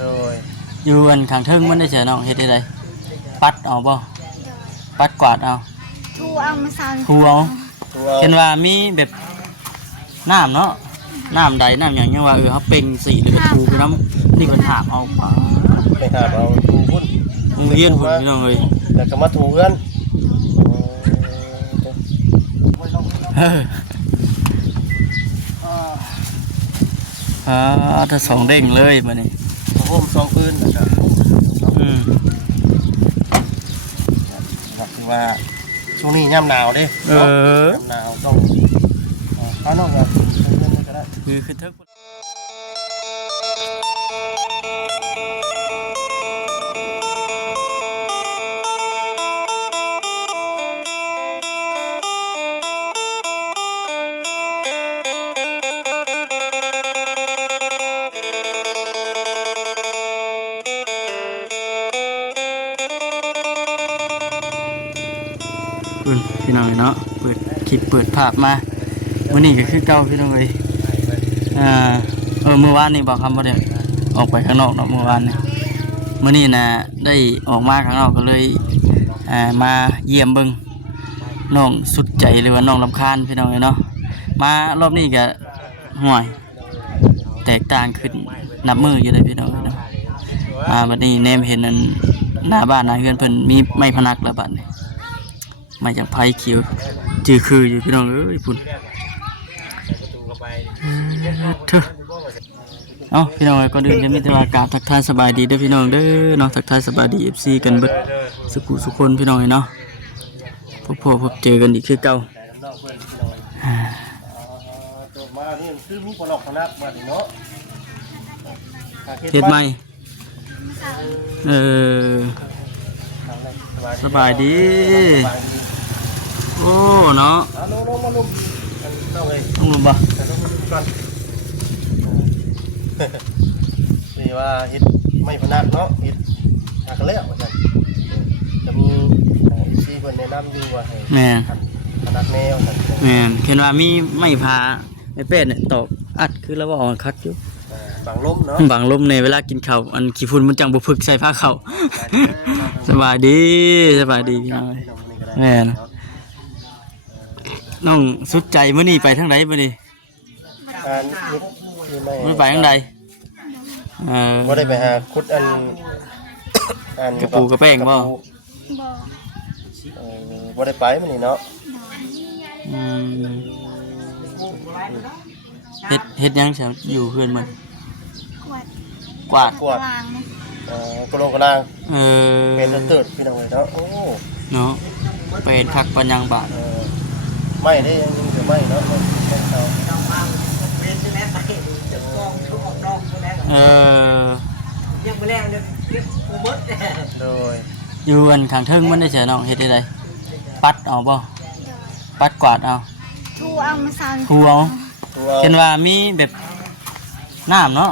โดยอยู่อันข้างเทิงมันได้เฉยน้องเฮ็ดได้ไดปัดเอาบ่ปัดกวาดเอาทูเอามาสาวทูเอาเห็นว่ามีแบบน้ำเนาะน้ำใดน้ำอย่างเงี้ยว่าเขาเป่งสีหรือทูไปน้ำนี่มันถามเอาไปหาเอาทูพุ่นเฮียนพุ่นพี่น้องเลยแต่ก็มาทูเพื่อนถ้าสองเด้งเลยมานี่โฮมสองปืนนะครับคือว่าช่วงนี้ย่ำหนาวดิย่ำหนาวต้องเอานอกจากเรื่องนี้ก็ได้คือเทิงพี่น้องเนาะเปิดคลิปเปิดภาพมาวันนี้ก็คือเก่าพี่น้องเลยเมื่อวานนี่บอกคำว่าเดี๋ยวออกไปข้างนอกเนาะเมื่อวานนี่เมื่อนี้นะได้ออกมาข้างนอกก็เลยมาเยี่ยมเบิ้งน้องสุดใจหรือว่าน้องลำคาญพี่น้องเลยเนาะมารอบนี้ก็ห่วยแตกต่างขึ้นนับมืออยู่เลยพี่น้องเนาะวันนี้เนมเห็นนั้นหน้าบ้านหน้าเรือนเพิ่นมีไม้พนักแล้วบัดนี้มาจากไผ่เขียวจือคืออยู่พี่น้องเอ้ยพุ่นเอาพี่น้องก่อนอื่นจะมีแต่ว่ากราบทักทายสบายดีเด้อพี่น้องเด้อเนาะทักทายสบายดี FC กันเบิดสุขคนพี่น้องเนาะพบเจอกันอีกคือเก่าเฮ็ดใหม่สบายดีโอ้เนาะต้องลงบ่นี่ว่าเฮ็ดไม่พนักเนาะเฮ็ดหักแล้วว่าซั่นจะมีที่เพิ่นแนะนำอยู่ว่าให้แม่พนักแนวซั่นแม่นเห็นว่ามีไม้พาไอ้เป็ดเนี่ยตอกอัดคือแล้วว่าอ่อนคักอยู่บังลมเนาะบังลมในเวลากินข้าวอันขี้ฝุ่นมันจังบ่พึกใส่ผ้าข้าวสบายดีพี่น้องแม่นน้องสุดใจมื้อนี้ไปทางไหนมื้อนี้มื้อไปทางใดบ่ได้ไปหาขุดอันกระปูกระแป้งบ่บ่ได้ไปมื้อนี้เนาะเฮ็ดยังซะอยู่เพื่อนมันกวาดกระโลงกระลางเป็นเติร์ดพี่น้องเลยเนาะโอ้เนาะเป็นผักปัญญังบาทไม่ได้ยังจะไม่เนาะยังไม่แรงเลยโดยอยู่อันข้างเทิงมันได้เฉยน้องเฮ็ดได้ไดปัดเอาบ่ปัดกวาดเอาทูเอามาสาวทูเอาเห็นว่ามีแบบน้ำเนาะ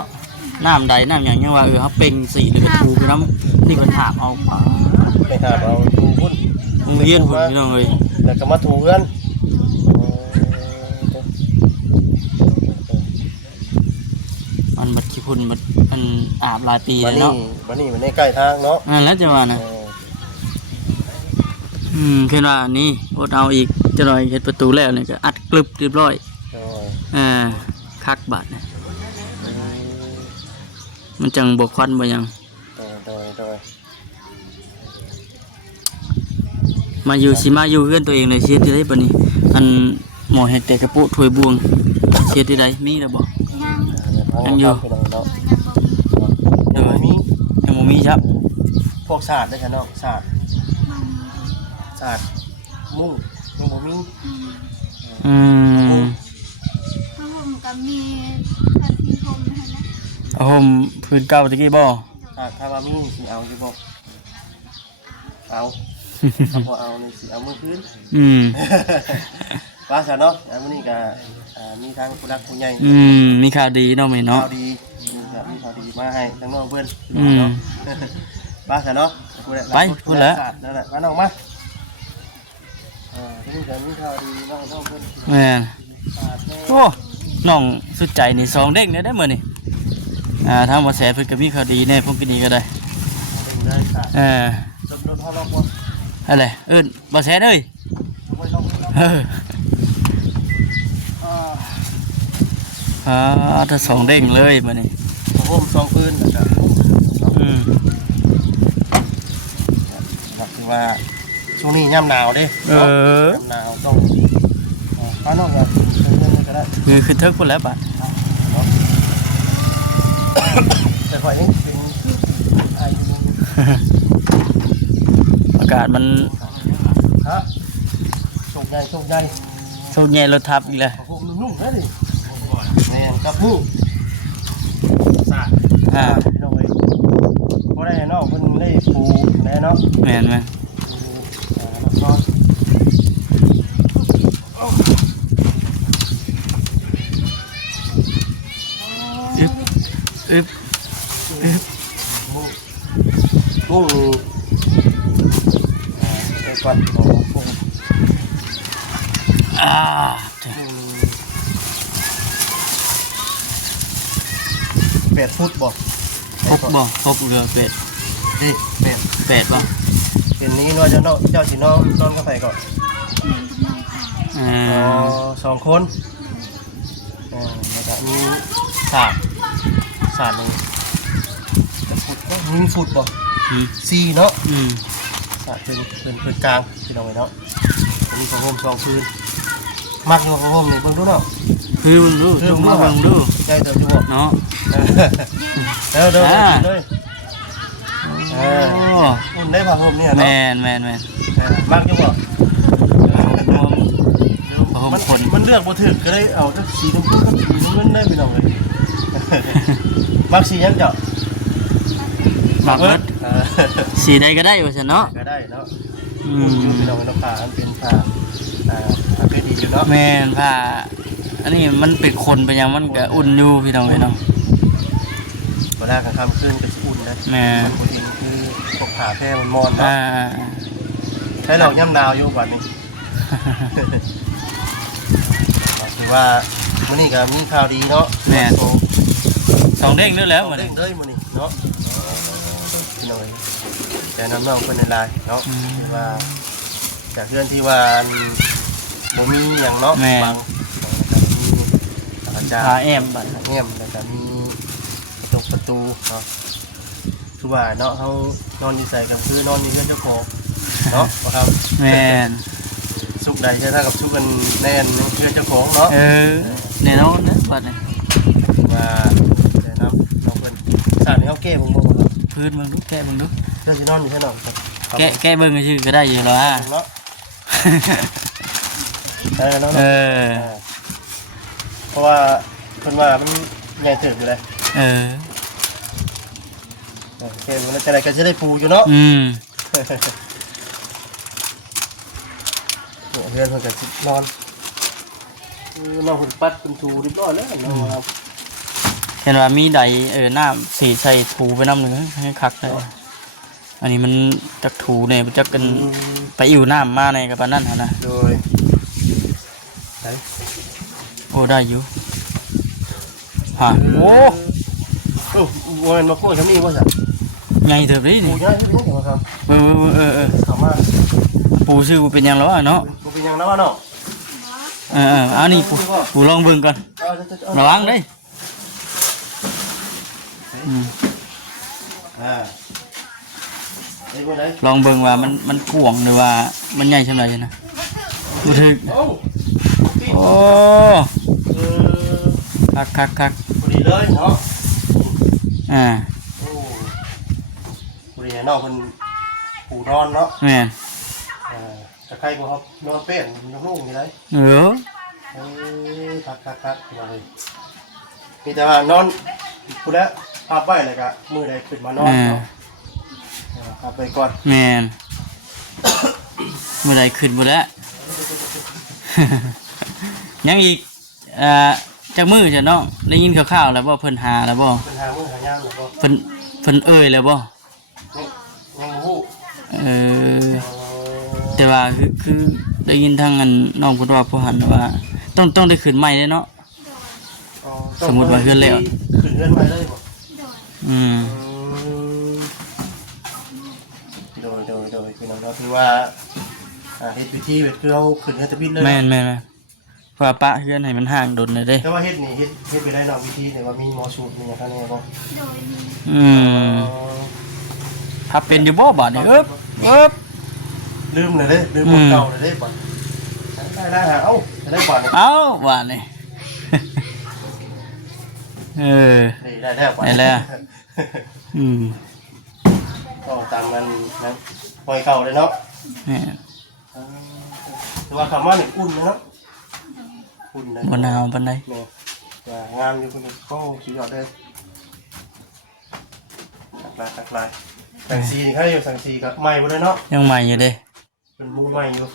น้ำใดน้ำอย่างเงี้ยว่าเขาเป่งสีหรือทูไปน้ำนี่มันถามเอาไปหาเอาทูพุ่นเฮียนพุ่นพี่น้องเลยแต่ก็มาทูเพื่อนมันบัดขี้พุ่นมันอาบหลายปีเลยเนาะวันนี้มันในใกล้ทางเนาะแล้วจะว่านะแค่ว่านี่อดเอาอีกจะลอยเห็ดประตูแล้วเนี่ยก็อัดกลึบเรียบร้อยคักบาดเนี่ยมันจังบวกควันบ่ยังมาอยู่เพื่อนตัวเองเลยเชียร์ที่ได้ปะนี่อันหมอเห็ดแต่กระปุกถวยบวงเชียร์ที่ใดมีหรือบ่ยังอยู่ยังมีครับพวกศาสตร์ได้ใช่เนาะศาสตร์มุ้งยังบ่มีก็มีพันธุ์พรมนะพื้นเก่าตะกี้บ่ถ้าว่ามีสิเอาอยู่บ่เอาพอเอานี่สิเอามือพื้นว่าซะเนาะมื้อนี้ก็มีทางผู้รักผู้ใหญ่มีข่าวดีเนาะแม่เนาะมีข่าวดีมาให้ทั้งน้องเพิ่นเนาะว่าซะเนาะไปพูดแล้วนั่นแหละมาน้องมานี่ก็มีข่าวดีน้องเพิ่นแม่โอ้น้องสุดใจนี่2เด้งได้มื้อนี่ ทางบ่แสนเพิ่นก็มีข่าวดีแน่พวกกินนี้ก็ได้ ได้ค่ะ รถเฮาลองบ่ อะไรบ่แสนเอ้ย ไม่ต้อง ถ้าสองเด้งเลยบัดนี้ โฮม2คืนนะครับคือว่าช่วงนี้ยามหนาวเด้ยามหนาวต้องข้างนอกก็ก็ได้ คือเทิกพุ่นแล้วบัด แต่ข่อยนี่เป็นอายุ อากาศมัน ฮะโชคใหญ่ โซนใหญ่รถทับอีกแล้ว โอ้โหนุ่มๆนะดิแม่นกับผู้สาดพี่น้องเอ้ยบ่ได้เนาะเพิ่นได้ปูแน่เนาะ แม่น นอนอึบ กุ้งไปก่อนกุ้ง 8 ฟุตบ่ พกบ่พกเรือเป็ด ดิเป็ด เป็ดบ่ เป็นนี้ว่าจะเนาะเจ้าสินอนกับไผก่อน 2 คนแล้วก็มีสาดนึงจะฟุตบ่มีฟุตบ่4เนาะสาดเป็นกลางพี่น้องเนาะอันนี้ของโฮม2คืนมักอยู่ของโฮมนี่เบิ่งดูเนาะ คือมึงดูจงมาเบิ่งดู ใจเติบอยู่บ่ เนาะ เด้อเลยอุ่นได้ผ้าห่มเนี่ยเนาะ แม่น มักอยู่บ่ มันเลือกบ่ถึกก็ได้เอาจักสีชมพูกับสีน้ำเงินได้พี่น้องเอ้ยมักสีหยังเจ้า มักเบิดสีใดก็ได้ว่าซั่นเนาะ ก็ได้เนาะอยู่พี่น้องเนาะผ้ามันเป็นผ้าผ้าเคยดีอยู่เนาะ แม่นผ้าอันนี้มันเป็นคนไปยังมันก็อุ่นอยู่พี่น้องเอ้ยเนาะ เวลากลางค่ำคืนก็สิอุ่นนะ แม่ มันบ่เห็นคือพวกผ้าแพร่มันมอนเนาะ อ่า ใช้เราย่ำหนาวอยู่บัดนี้ คือว่ามื้อนี้ก็มีข่าวดีเนาะ แม่สองเด้งด้วยแล้ว เด้ มื้อง นี้ เด้ยมื้อนี้เนาะหน่อยแต่น้ำเพิ่นในไลน์เนาะคือว่าจากเพื่อนที่ว่าบ่มีหยังเนาะฟังอาจารย์ พาแอมบัด เงียบแล้วก็มีประตูเนาะคือว่าเนาะเฮานอนอยู่ใส่กับคือนอนอยู่เฮือนเจ้าของเนาะบ่ครับ แม่น สุขใดใช่ถ้ากับสุขกันแน่นเฮือนเจ้าของเนาะ แน่นอนนะบัดนี้ ว่าแต่น้ำเพิ่นสาดให้เฮาแก้บ่บ่ครับ พื้นมึงดูแกะมึงดู เจ้าสินอนอยู่แค่นอนครับ แกะเบิ่งชื่อก็ได้อยู่แล้วอ่ะ เนาะเนาะ เพราะว่าเพิ่นว่ามันใหญ่ถึกอยู่เลยโอเคมันจะได้ก็จะได้ปูอยู่เนาะเพื่อนเพิ่นก็สินอนเพิ่นปัดเพิ่นถูเรียบร้อยแล้วเนาะ เห็นว่ามีใดน้ำสีใส่ถูไปน้ำหนึ่งให้คักเลยอันนี้มันจักถูเนี่ยมันจักกันไปอิ่วน้ำมาในกับปานนั่นฮะนะ โดยไหน โอ้ได้อยู่ฮะโอ้ วันมาพูดคำนี้ว่าจะ ใหญ่เถิบดิ ปู นี่ ง่ายที่สุดครับ ถามว่า ปูชื่อกูเป็นยังแล้วเนาะ ปูเป็นยังแล้วเนาะ อันนี้ปูลองเบิ่งก่อนระวังเด้ลองเบิ่งว่ามันกวงหรือว่ามันใหญ่เท่าไหร่นะดูถึกโอ้คัก พอดีเลยเนาะ พอดีเนาะคนปูนอนเนาะ แม่น แต่ใครก็ครับนอนเป็นนอนลุ่งอยู่ไหนคักเลยมีแต่ว่านอนพูดแล้วพาไปเลยกะมือใดขึ้นมานอนเนาะพาไปก่อน แม่นเมื่อไรขึ้นบ่แล้ว ยังอีกจากมือจ้ะเนาะได้ยินข่าวๆแล้วบ่เพิ่นหาแล้วบ่ เป็นหามือหายามหรือเปล่า เพิ่นแล้วบ่ ยังหู แต่ว่าคือได้ยินทางอันน้องเพิ่นว่าผู้หันว่าต้องได้ขึ้นใหม่เด้เนาะ สมมุติว่าเฮือนแล้ว ขึ้นเฮือนใหม่ได้บ่ โด อืม โดยพี่น้องเราคือว่าเฮ็ดพิธีเฮ็ดคือเอาขึ้นเฮ็ดตะบิดเลย แม่นเพื่อปะเฮือนให้มันห่างดนเลยเด้ แต่ว่าเฮ็ดนี่เฮ็ดไปได้เนาะพิธีเนี่ยว่ามีหมอสูตรมีหยังคั่นแน่บ่ โดยมี พับเป็นอยู่บ่บาดนี่เอิบ ลืมเลยเด้ลืมคนเก่าเลยเด้บ่ได้หาเอ้าได้บ่นี่ เอ้าบาดนี่ เออ ได้แล้วบ่ ได้แล้ว อืม ก็ตามนั้นนะปล่อยเก่าเลยเนาะ แม่ แต่ว่าคำว่านี่อุ่นนะเนาะอุ่นนะ บ่หนาวปานใด แม่จะงามอยู่คุณโอ้สุดยอดเลยตักลายสังสีนี่เขาอยู่สังสีกับใหม่หมดเลยเนาะ ยังใหม่อยู่เด้ เป็นมุ้งใหม่อยู่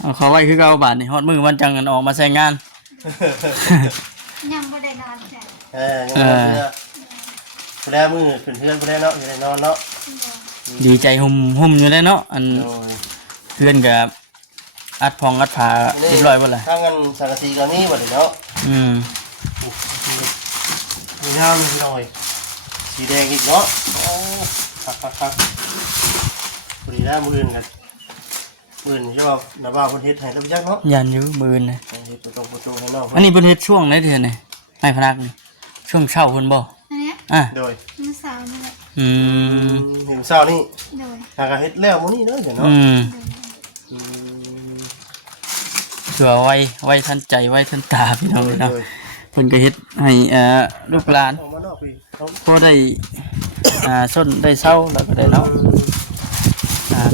เอาเขาไว้คือเก่าบาดนี่ฮอดมื้อวันจังกันออกมาใช้งาน ยังบ่ได้นอนแท้ ยังนอนเพื่อผู้แรกมือขึ้นเพื่อนผู้แรกเนาะอยู่ในนอนเนาะ ดีใจหุ่มอยู่ได้เนาะอัน โอ้ย เพื่อนกับอัดพองอัดผาเรียบร้อยหมดเลย ถ้างั้นสังกะสีก็มีหมดเลยเนาะ อืม มีน้ำมีหน่อยสีแดงอีกเนาะโอ้ครับพอดีแล้วมืออื่นกันมืออื่นใช่ป่ะน้าบ้าคนเฮ็ดให้รับยักเนาะ ยันอยู่มือนนะ เฮ็ดประตูให้น้อง อันนี้เป็นเฮ็ดช่วงไหนเดือนนี่ไม่พนักนี่ช่วงเช้าคนบ่ อันเนี้ย อ่ะ โดย มื้อเช้านี่แหละ อืม เห็นเช้านี่ โดย หากเฮ็ดแล้วมื้อนี้เนาะเดี๋ยวเนาะ อืม โดย เผื่อไว้ทันใจไว้ทันตาพี่น้องเนาะ โดย เพิ่นก็เฮ็ดให้ลูกหลาน ออกมานอกพี่เขา พอได้ส้นได้เศร้าแล้วก็ได้เนาะ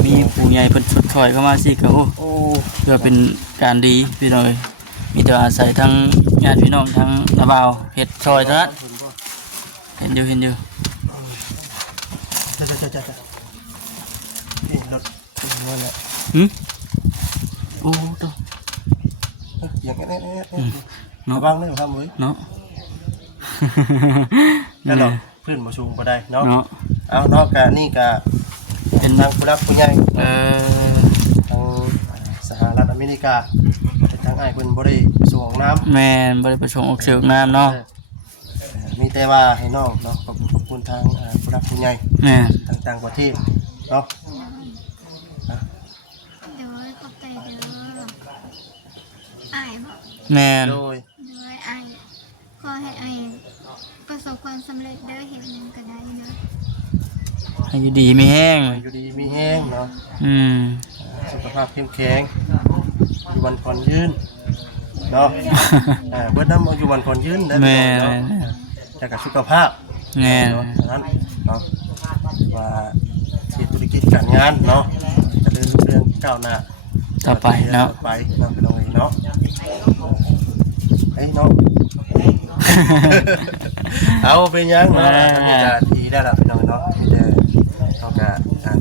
มีผู้ใหญ่เพิ่นชดช่วยเข้ามาสิก็โอ้ โอ้ เพื่อเป็นการดีพี่น้องเอ้ยมีแต่อาศัยทั้งญาติพี่น้องทั้งนาบ่าวเฮ็ดช่วยเท่านั้นเห็นอยู่ จ้านี่รถหัวแหละ หึโอ้ตัว อย่างนี้ เนาะ ระวังเลยครับมื้อ เนาะ แล้วเราพื้นบ่สูงบ่ได้เนาะ เนาะ เอาเนาะกะนี่กะเป็นทางผู้รักผู้ใหญ่ เออ ทางสหรัฐอเมริกาแต่ทางอ้ายเพิ่นบ่ได้ส่งน้ำ แม่นบ่ได้ประสงค์ออกเสียงน้ำเนาะ มีแต่ว่าให้น้องเนาะขอบคุณทางผู้รักผู้ใหญ่ แม่น ทางต่างประเทศเนาะ โดยขอบใจเด้ออ้ายบ่ แม่น โดย โดยอ้ายขอให้อ้ายประสบความสำเร็จเด้อเฮ็ดหยังก็ได้เด้อ ให้อยู่ดีมีแห้ง อยู่ดีมีแห้งเนาะ อืม สุขภาพเข้มแข็งอยู่วันก่อนยืนเนาะเบิดน้ำอยู่วันก่อนยืนได้ แม่ เนาะ น แต่กับสุขภาพ แม่น เนาะนั้นเนาะว่าที่ธุรกิจการงานเนาะจะเดินเรื่องก้าวหน้า ต่อไปเนาะ ไปเนาะพี่น้องเนาะเฮ้ยเนาะ เอาเป็นยังเนาะอันนี้ก็ดีได้ละพี่น้องเนาะที่ได้เขาก็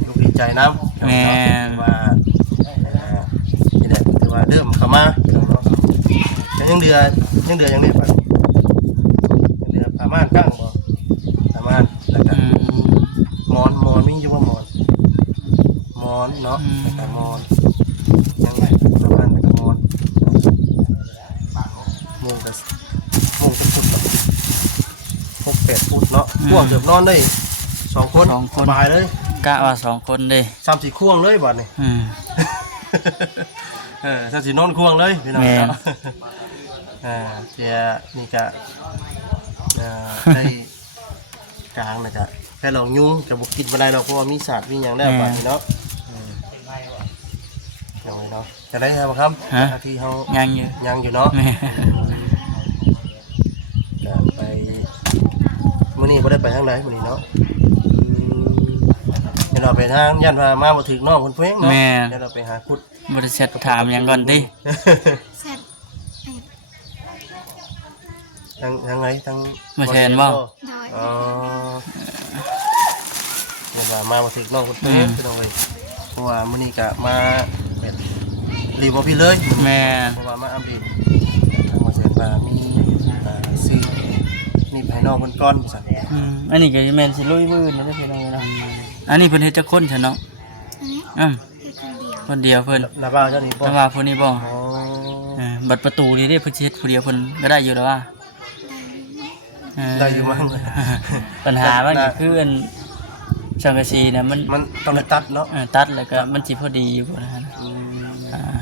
ลูกดีใจน้ำ แม่น ว่าที่ได้ถือว่าเริ่มเข้ามายังเดือยังเดือป่ะยังเดือประมาณตั้งบ่ประมาณแล้วก็มอนมีอยู่ว่ามอนเนาะแล้วก็มอนยังไงประมาณแล้วก็มอนมุ่งกับฟุต6-8 ฟุตเนาะพ่วงเกือบนอนได้2 คนสบายเลย กะว่า2คนเด้ 3-4ควงเลยบัดนี้ อืม ถ้าสินอนควงเลยพี่น้อง แม่น เนาะเจ้านี่ก็ได้กลางนะจ๊ะแค่ลองยุงจะบุกกินบันไดเราเพราะว่ามีสัตว์มีอย่างได้บัดนี้เนาะอย่างไรเนาะจะได้ครับครับที่เขา ยังอยู่ ยังอยู่เนาะ แม่ จะไปมื้อนี้บ่ได้ไปทางไหนมื้อนี้เนาะเดี๋ยวเราไปทางยันมาบ่ถึงน้องคนเพิ่งเนาะเดี๋ยวเราไปหาคุด บ่ได้เสร็จถามหยังก่อนติ เสร็จไอ้ ทางไหนทาง มาแทนบ่ โดย อ๋อเดี๋ยวมาบ่ถึงน้องคนเพิ่งพี่น้องเอ้ยเพราะว่ามื้อนี้ก็มาแบบรีบ่พี่เลย แม่น เพราะว่ามาอัปเดตทางมาแสนว่ามีซื้อมีภายนอกคนก้อนสั่น อันนี้ก็แม่นสิลุยมื้อนี่เด้อพี่น้องเนาะอันนี้เพิ่นเฮ็ดจักคนซะเนาะ อันนี้ อืม เฮ็ดคนเดียว คนเดียวเพิ่น ลาบ้าเจ้านี่บ่ แต่ว่าผู้นี้บ่ อ๋อ บัตรประตูนี่เด้เพิ่นสิเฮ็ดผู้เดียวเพิ่นก็ได้อยู่แล้วว่า ได้ ได้อยู่มั้ง ปัญหามันก็คืออันสังกะสีนะมัน ต้องได้ตัดเนาะ ตัดแล้วก็มันสิพอดีอยู่บ่นะฮะ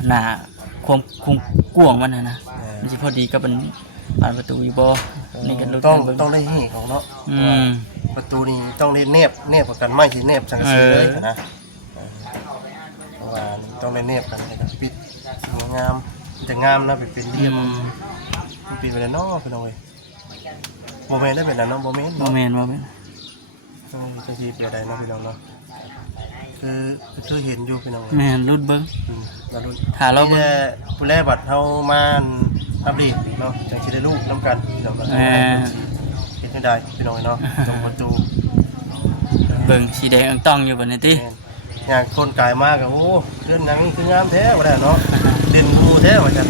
หน้าความกว้างมันนะมันสิพอดีกับมันบานประตูอยู่บ่นี่ก็รู้ ต้องได้ให้ของเนาะ ประตูนี่ต้องได้เนบกันไม่ใช่เนบสังกะสีเลยนะเพราะว่าต้องได้เนบกันนะครับปิดสวยงามจะงามนะเป็นเรียบมันปิดไปแล้วเนาะพี่น้องเว้ยโมเมนต์ได้เป็นแล้วเนาะโมเมนต์ บ่แม่นจะทีเปลี่ยนใดเนาะพี่น้องเนาะคือเห็นอยู่พี่น้อง แม่นรุดเบิ่ง เราลุ้น ถ้าเราเบิ่ง ผู้แรกบัตรเฮามาอัปเดตเนาะจังสิได้ลูกน้ำกันพี่น้องกันเห็นได้พี่น้องเนาะตรงประตู เบิ่งสีแดงอังต้องอยู่บ่นี่ติ อย่างคนกายมากอะโอ้เรื่องนั้นคืองามแท้ว่าได้เนาะเด่นกูแท้ว่าจัง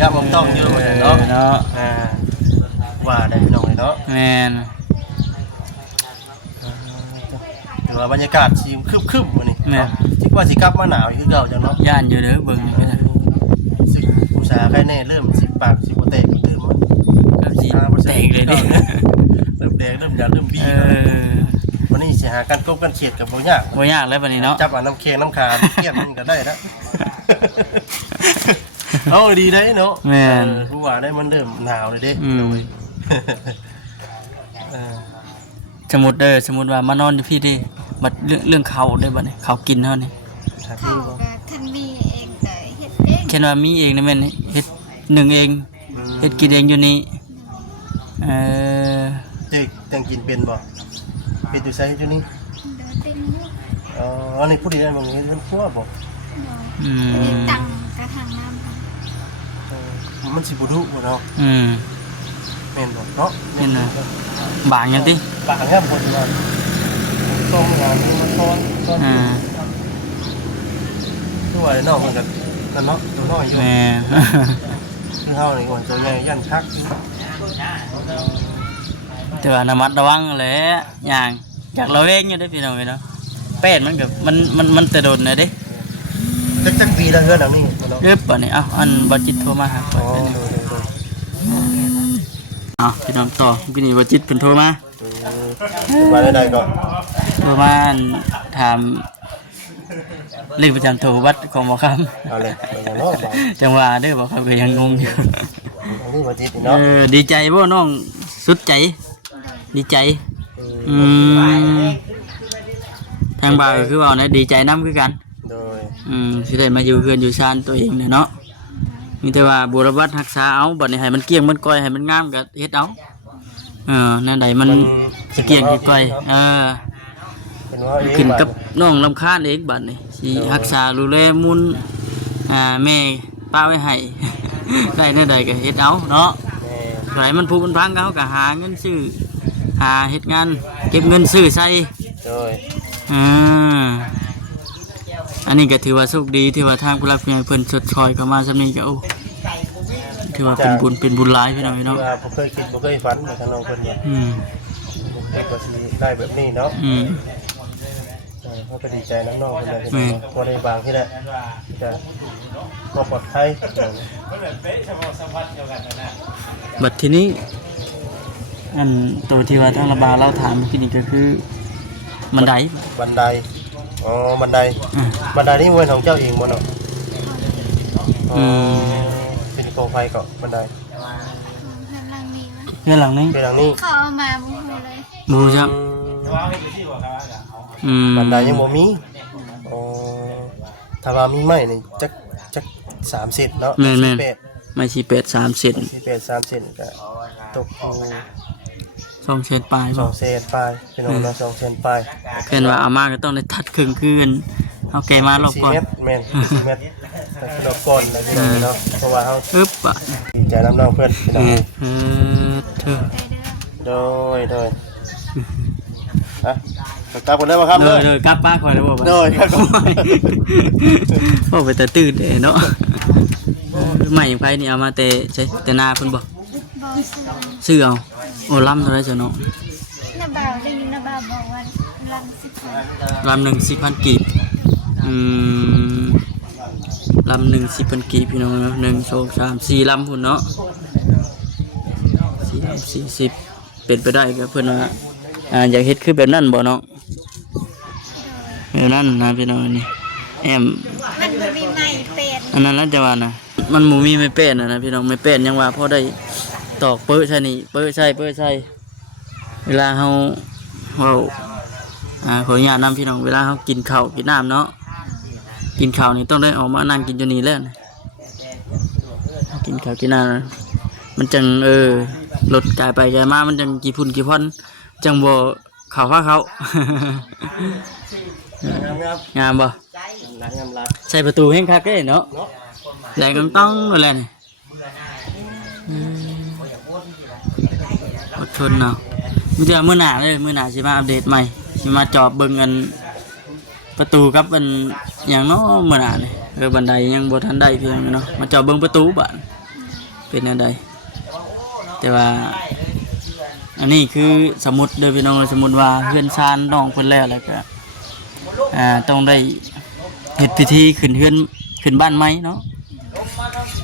งามต้องอยู่ว่าจังเนาะว่าได้พี่น้องเลยเนาะ แม่น หรือว่าบรรยากาศสีคึบๆวันนี้คิดว่าสิกลับมาหนาวอีกคือเก่าจังเนาะ ย่านอยู่เด้อเบิ่งนี่ก็ได้ สิอุตสาห์ใครแน่เริ่มสิปากสิบ่แตกเริ่ม ก็สิแตกเลยดิ เริ่มแดงเริ่มยาเริ่มบี้วันนี้สิหากันกบกันเขียดกับบ่ยาก บ่ยากแล้วบัดนี้เนาะ จับเอาน้ำเค็มน้ำขาเทียบมันก็ได้นะเอาดีได้เนาะผู้ว่าได้มันเริ่มหนาวเลยเด้สมมุติว่ามานอนอยู่พี่ดิบัดเรื่องข้าวได้บัดนี้ข้าวกินเฮานี่ เขาก็คันมีเองแต่เฮ็ดเอง เช่นว่ามีเองนี่แม่นเฮ็ดนึ่งเองเฮ็ดกินเองอยู่นี่จังกินเป็นบ่เป็นอยู่ไสอยู่นี่ เดินเป็นลูก อันนี้ผู้ดีได้บ่มีเพิ่นครัวบ่ มีตังกระถางน้ำ มันสิบ่ดุบ่เนาะแม่นบ่เนาะ แม่นน่ะบางยังติ บางครับบ่สิว่าต้องงานมันซ้อนคือว่าน้องมันก็นั่นเนาะตัวน้อยอยู่ แม่ คือเฮานี่ว่าตัวใหญ่ยันคักอยู่ แต่ว่าระมัดระวังแหละอย่างอยากระแวงอยู่ได้พี่น้องเนาะเป็ดมันก็มันแต่โดนน่ะเด้จักปีแล้วเฮือนหลังนี้ เรียบบ่นี่อันบ่จิตโทรมาหาข่อยพี่น้องต่อพี่นี่บ่จิตเพิ่นโทรมาได้ก่อน โทรมาถามเลขประจำตัววัดของบ่คำเอาเลยเนาะ จังหวะเด้อบ่ครับก็ยังงงอยู่นี่บ่จิตเนาะดีใจบ่น้องสุดใจดีใจทางบ่าวคือว่านะดีใจนำคือกันโดยสิได้มาอยู่เฮือนอยู่ชานตัวเองเนาะมีแต่ว่าบุรวัตรักษาเอาบัดนี้ให้มันเกลี้ยงมันก้อยให้มันงามก็เฮ็ดเอานั่นใดมันสิเกลี้ยงสิก้อยขึ้นกับน้องรำคาญเองบัดนี้สิรักษาดูแลมูลแม่ป้าไว้ให้ได้นั่นใดก็เฮ็ดเอาเนาะใครมันผูกมันพังเขาก็หาเงินซื้อหาเฮ็ดงานเก็บเงินซื้อใส่อันนี้ก็ถือว่าโชคดีที่ว่าทางผู้รับผู้ใหญ่เพิ่นชดชอยเข้ามาซำนี้ก็โอ้ถือว่าเป็นบุญหลายพี่น้องเนาะบ่เคยคิดบ่เคยฝันว่าทางน้องเพิ่นเนี่ยก็สิได้แบบนี้เนาะเขาก็ดีใจน้องๆเพิ่นเลยบ่ได้บางที่แหละจะบ่ปลอดภัยบัดทีนี้อันตัวที่ว่าทางระบาเราถามที่นี่ก็คือบันไดบันไดนี่มวยของเจ้าเองบ่เนาะเป็นโครงไฟก็บันไดเรื่องหลังนี้เขาเอามาบูเลย บูจับบันไดยังบ่มีถ้าว่ามีไม้นี่จัก3เซนเนาะไม่สิ8 3เซนก็ตก2 เซนปลาย2 เซนปลายพี่น้องเนาะ2 เซนปลายเห็นว่าเอามาก็ต้องได้ทัดครึ่งคืนเอาแกมารอบก่อนแม่น4 เมตรรอบก่อนแล้วเนาะเพราะว่าเฮาดีใจน้องเพิ่นพี่น้องโดยกลับกันได้บ่ครับเลยกลับป้าคอยแล้วบ่โดยครับบ่ไปแต่ตื่นเนาะใหม่ไผนี่เอามาแต่หน้าเพิ่นบ่ซื้อเอาโอ้ลำเท่าไรจ้ะเนาะน้าบ่าวได้ยินน้าบ่าวบอกว่าลำหนึ่ง 10,000 กีบลำหนึ่ง 10,000 กีบพี่น้องเนาะ1 2 3 4ลำพุ่นเนาะ4 30-40เป็นไปได้ก็เพิ่นว่าอยากเฮ็ดคือแบบนั้นบ่เนาะแบบนั้นนะพี่น้องนี่แอม มันบ่มีไม้เป็ด อันนั้นแล้วจะว่านะมันหมูมีไม่เป็นนะพี่น้องไม่เป็นยังว่าพอได้ตอกเปิ้ลใช่นี่เปิ้ลใช่เวลาเฮาขออนุญาตนำพี่น้องเวลาเฮากินข้าวกินน้ำเนาะกินข้าวนี่ต้องได้ออกมานั่งกินจนนี้แล้วนะกินข้าวกินน้ำมันจังลดกายไปกายมามันจังกี่พุ่นกี่พอนจังบ่ข่าวเขา งาม งามบ่ งามละ ใส่ประตูให้คักเด้เนาะแหลกต้องอะไรนี่อดทนเนาะมื้อเดียวมื้อหน้าเลยมื้อหน้าสิมาอัปเดตใหม่สิมาจอบเบิ่งกันประตูกับอันหยังเนาะมื้อหน้านี่บันไดยังบ่ทันได้เพียงเนาะมาจอบเบิ่งประตูบ้านเป็นอันใดแต่ว่าอันนี้คือสมมุติเด้อพี่น้องสมมุติว่าเฮือนชานน้องเพิ่นแล้วก็ต้องได้เฮ็ดพิธีขึ้นบ้านใหม่เนาะ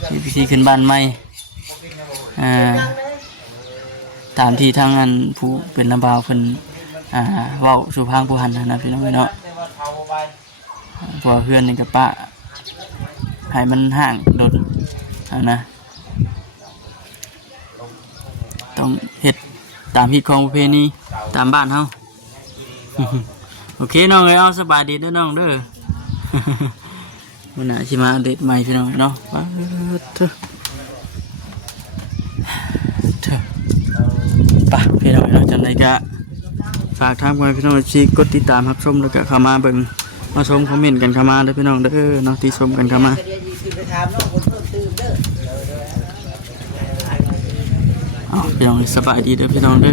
เฮ็ดพิธีขึ้นบ้านใหม่ตามที่ทางอันผู้เป็นนบ่าวเพิ่นเว้าสู่ทางผู้หันนะพี่น้องเนาะเพราะเฮือนนี่ก็ปะให้มันห่างโดดนะต้องเฮ็ดตามฮิตของประเพณีตามบ้านเฮา โอเคน้องเอ้ยเอาสบายดีเด้อน้องเด้อ วันหน้าสิมาอัปเดตใหม่พี่น้องเนาะเถอะไปพี่น้องเนาะจังไดก็ฝากทางพี่น้องที่กดติดตามรับชมแล้วก็เข้ามาเบิ่งมาชมคอมเมนต์กันเข้ามาเด้อพี่น้องเด้อเนาะที่ชมกันเข้ามาพี่น้องสบายดีเด้อพี่น้องเด้อ